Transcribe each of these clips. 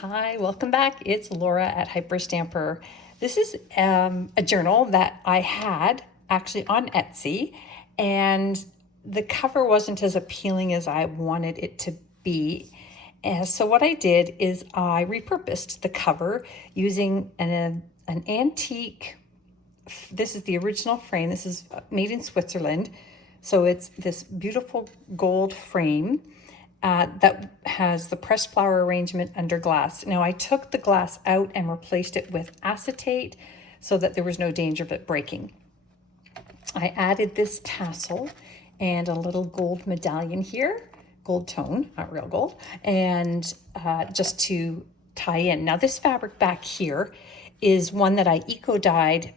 Hi, welcome back. It's Laura at Hyperstamper. This is a journal that I had actually on Etsy, and the cover wasn't as appealing as I wanted it to be. And so what I did is I repurposed the cover using an antique. This is the original frame. This is made in Switzerland. So it's this beautiful gold frame that has the pressed flower arrangement under glass. Now I took the glass out and replaced it with acetate so that there was no danger of it breaking. I added this tassel and a little gold medallion here, gold tone, not real gold, and just to tie in. Now this fabric back here is one that I eco-dyed.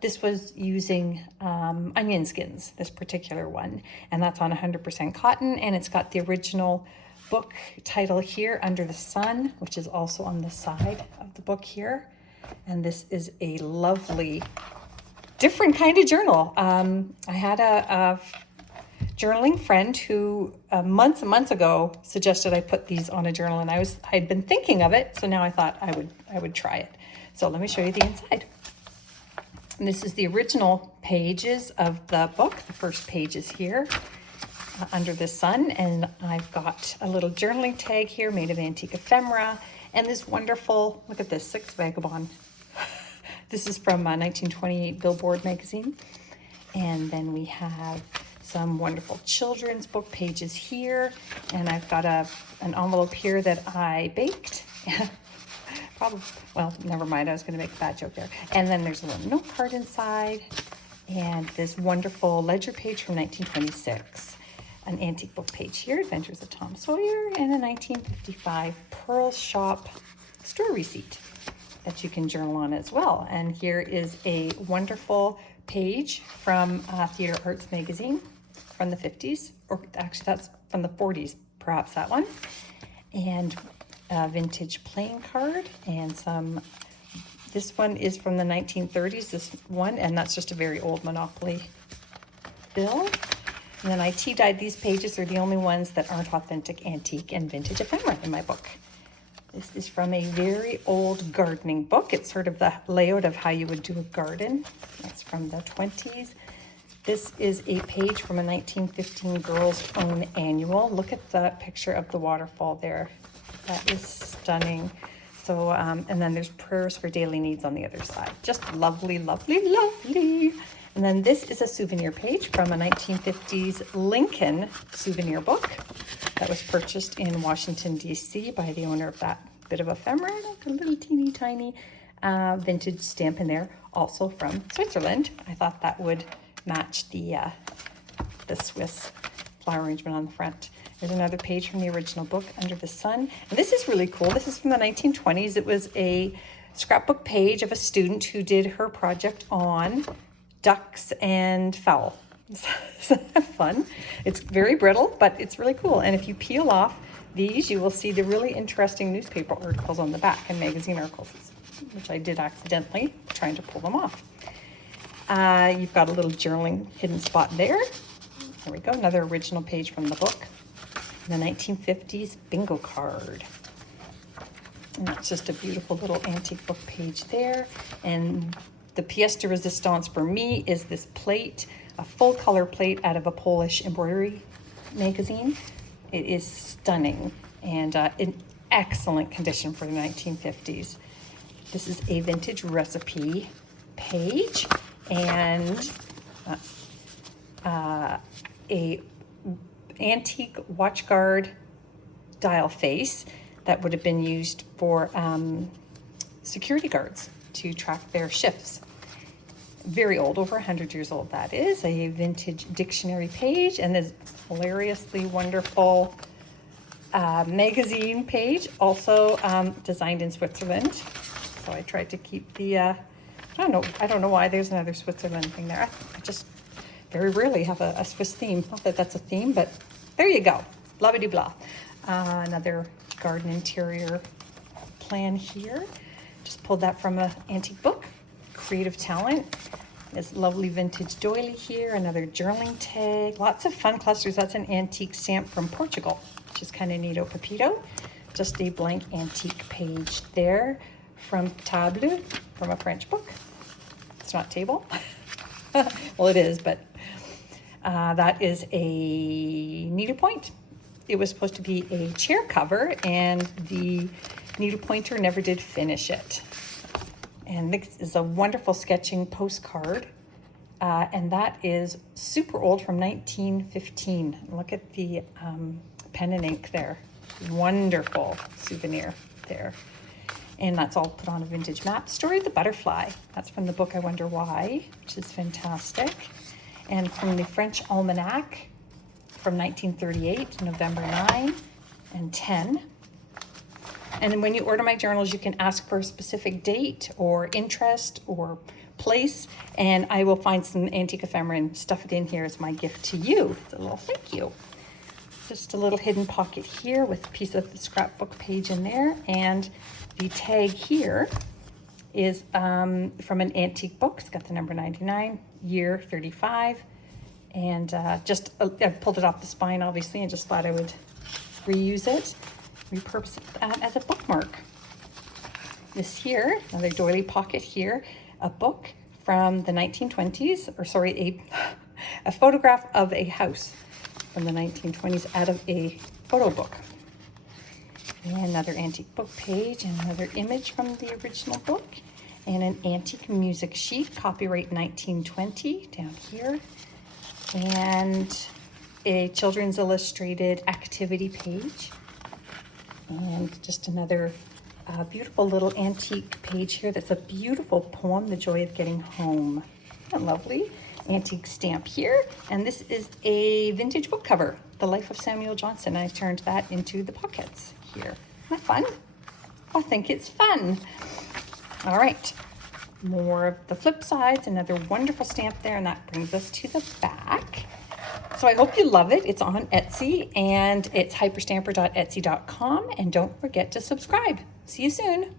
This was using onion skins, this particular one, and that's on 100% cotton, and it's got the original book title here, Under the Sun, which is also on the side of the book here. And this is a lovely, different kind of journal. I had a journaling friend who months and months ago suggested I put these on a journal, and I'd been thinking of it, so now I thought I would try it. So let me show you the inside. And this is the original pages of the book. The first page is here, Under the Sun, and I've got a little journaling tag here made of antique ephemera, and this wonderful, look at this, 6 Vagabond. This is from 1928 Billboard magazine. And then we have some wonderful children's book pages here, and I've got an envelope here that I baked. Probably, well, never mind, I was going to make a bad joke there. And then there's a little note card inside, and this wonderful ledger page from 1926. An antique book page here, Adventures of Tom Sawyer, and a 1955 Pearl Shop store receipt that you can journal on as well. And here is a wonderful page from Theater Arts magazine from the 50s, or actually that's from the 40s, perhaps that one. And a vintage playing card, and this one is from the 1930s, this one, and that's just a very old Monopoly bill. And then I tea-dyed these pages. They're the only ones that aren't authentic antique and vintage ephemera in my book. This is from a very old gardening book. It's sort of the layout of how you would do a garden. That's from the 20s. This is a page from a 1915 Girls' Own Annual. Look at the picture of the waterfall there. That is stunning. So, and then there's Prayers for Daily Needs on the other side. Just lovely, lovely, lovely. And then this is a souvenir page from a 1950s Lincoln souvenir book that was purchased in Washington, D.C. by the owner of that bit of ephemera. Look, a little teeny tiny vintage stamp in there, also from Switzerland. I thought that would match the Swiss flower arrangement on the front. There's another page from the original book, Under the Sun. And this is really cool. This is from the 1920s. It was a scrapbook page of a student who did her project on ducks and fowl. Isn't that fun? It's very brittle, but it's really cool. And if you peel off these, you will see the really interesting newspaper articles on the back and magazine articles, which I did accidentally trying to pull them off. You've got a little journaling hidden spot there. There we go, another original page from the book. The 1950s bingo card. And that's just a beautiful little antique book page there. And the pièce de résistance for me is this plate, a full color plate out of a Polish embroidery magazine. It is stunning and in excellent condition for the 1950s. This is a vintage recipe page, and a antique watch guard dial face that would have been used for security guards to track their shifts. Very old, over 100 years old that is. A vintage dictionary page, and this hilariously wonderful magazine page, also designed in Switzerland. So I tried to keep the, I don't know why there's another Switzerland thing there. I just very rarely have a Swiss theme. Not that that's a theme, but there you go. Blah-bitty-blah. Another garden interior plan here. Just pulled that from an antique book, Creative Talent. This lovely vintage doily here, another journaling tag, lots of fun clusters. That's an antique stamp from Portugal, which is kind of neato pepito. just a blank antique page there from Table, from a French book. It's not table. Well, it is, but that is a needlepoint. It was supposed to be a chair cover, and the needle pointer never did finish it. And this is a wonderful sketching postcard, and that is super old, from 1915. Look at the pen and ink there. Wonderful souvenir there. And that's all put on a vintage map. Story of the Butterfly. That's from the book I Wonder Why, which is fantastic. And from the French Almanac from 1938, November 9 and 10. And then when you order my journals, you can ask for a specific date or interest or place, and I will find some antique ephemera and stuff it in here as my gift to you. It's a little thank you. Just a little hidden pocket here with a piece of the scrapbook page in there, and the tag here is from an antique book. It's got the number 99, year 35, and I pulled it off the spine, obviously, and just thought I would reuse it, repurpose it as a bookmark. This here, another doily pocket here, a book from the 1920s, or sorry, a photograph of a house from the 1920s out of a photo book. And another antique book page, and another image from the original book, and an antique music sheet, copyright 1920, down here, and a children's illustrated activity page, and just another beautiful little antique page here. That's a beautiful poem, The Joy of Getting Home. Isn't that lovely? Antique stamp here, and this is a vintage book cover, The Life of Samuel Johnson. I turned that into the pockets here. Isn't that fun? I think it's fun. All right, more of the flip sides, another wonderful stamp there, and that brings us to the back. So I hope you love it. It's on Etsy, and it's hyperstamper.etsy.com, and don't forget to subscribe. See you soon.